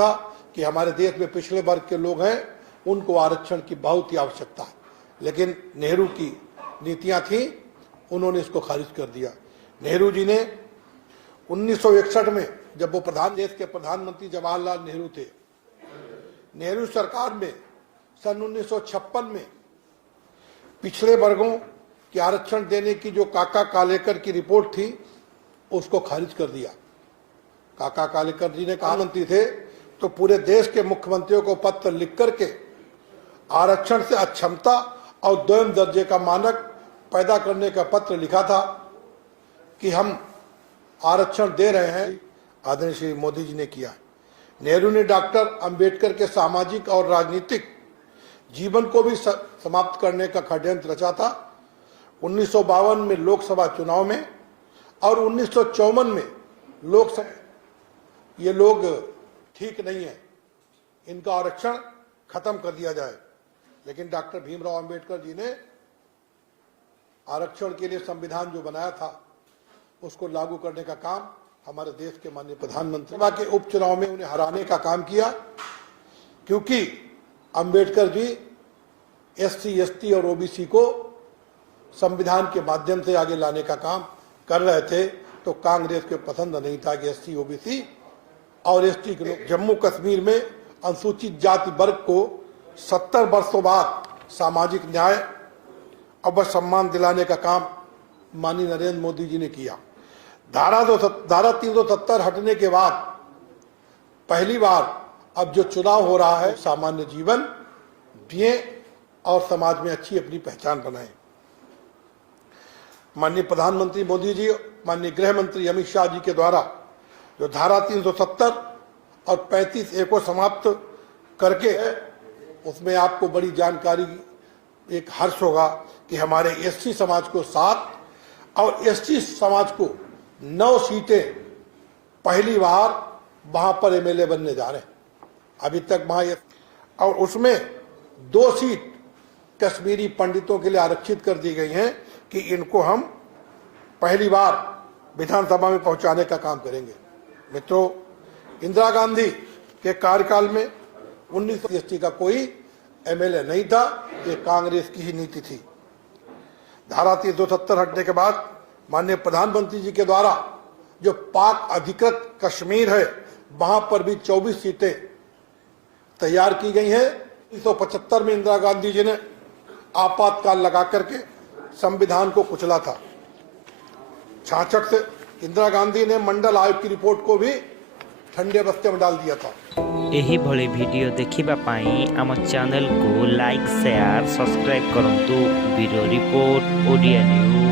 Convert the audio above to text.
था कि हमारे देश में पिछड़े वर्ग के लोग हैं, उनको आरक्षण की बहुत ही आवश्यकता है, लेकिन नेहरू की नीतियां थी, उन्होंने इसको खारिज कर दिया। नेहरू जी ने 1961 में, जब वो देश के प्रधानमंत्री जवाहरलाल नेहरू थे, नेहरू सरकार में सन 1956 में पिछड़े वर्गों के आरक्षण देने की जो काका कालेकर की रिपोर्ट थी, उसको खारिज कर दिया। काका कालेकर जी ने कहा, मंत्री थे तो पूरे देश के मुख्यमंत्रियों को पत्र लिख करके आरक्षण से अक्षमता और द्वयम दर्जे का मानक पैदा करने का पत्र लिखा था कि हम आरक्षण दे रहे हैं। आदरणीय श्री मोदी जी ने किया। नेहरू ने डॉक्टर अंबेडकर के सामाजिक और राजनीतिक जीवन को भी समाप्त करने का षड्यंत्र रचा था। 1952 में लोकसभा चुनाव में और 1954 में लोकसभा, ये लोग ठीक नहीं है, इनका आरक्षण खत्म कर दिया जाए। लेकिन डॉक्टर भीमराव अंबेडकर जी ने आरक्षण के लिए संविधान जो बनाया था, उसको लागू करने का काम हमारे देश के माननीय प्रधानमंत्री के उपचुनाव में उन्हें हराने का काम किया, क्योंकि अंबेडकर जी एससी, एसटी और ओबीसी को संविधान के माध्यम से आगे लाने का काम कर रहे थे। तो कांग्रेस के पसंद नहीं था कि एससी, ओबीसी और एसटी के लोग, जम्मू कश्मीर में अनुसूचित जाति वर्ग को 70 वर्षों बाद सामाजिक न्याय और सम्मान दिलाने का काम माननीय नरेंद्र मोदी जी ने किया। धारा 370 हटने के बाद पहली बार अब जो चुनाव हो रहा है, सामान्य जीवन जिए और समाज में अच्छी अपनी पहचान बनाए। माननीय प्रधानमंत्री मोदी जी, माननीय गृह मंत्री अमित शाह जी के द्वारा जो धारा 370 और 35A को समाप्त करके, उसमें आपको बड़ी जानकारी, एक हर्ष होगा कि हमारे एससी समाज को 7 और एसटी समाज को 9 सीटें पहली बार वहां पर एमएलए बनने जा रहे हैं। अभी तक वहां, और उसमें 2 सीट कश्मीरी पंडितों के लिए आरक्षित कर दी गई हैं कि इनको हम पहली बार विधानसभा में पहुंचाने का काम करेंगे। मित्रों, इंदिरा गांधी के कार्यकाल में 19 एसटी का कोई एमएलए नहीं था, ये कांग्रेस की ही नीति थी। धारा 370 हटने के बाद माननीय प्रधानमंत्री जी के द्वारा जो पाक अधिकृत कश्मीर है, वहां पर भी 24 सीटें तैयार की गई हैं। 1975 में इंदिरा गांधी जी ने आपातकाल लगा करके संविधान को कुचला था। 66 से इंदिरा गांधी ने मंडल आयोग की रिपोर्ट को भी ठंडे बस्ते में डाल दिया था। एही भली वीडियो देखिबा पाई आम चैनल को लाइक, शेयर, सब्सक्राइब करंतु। Bureau report, Odia news.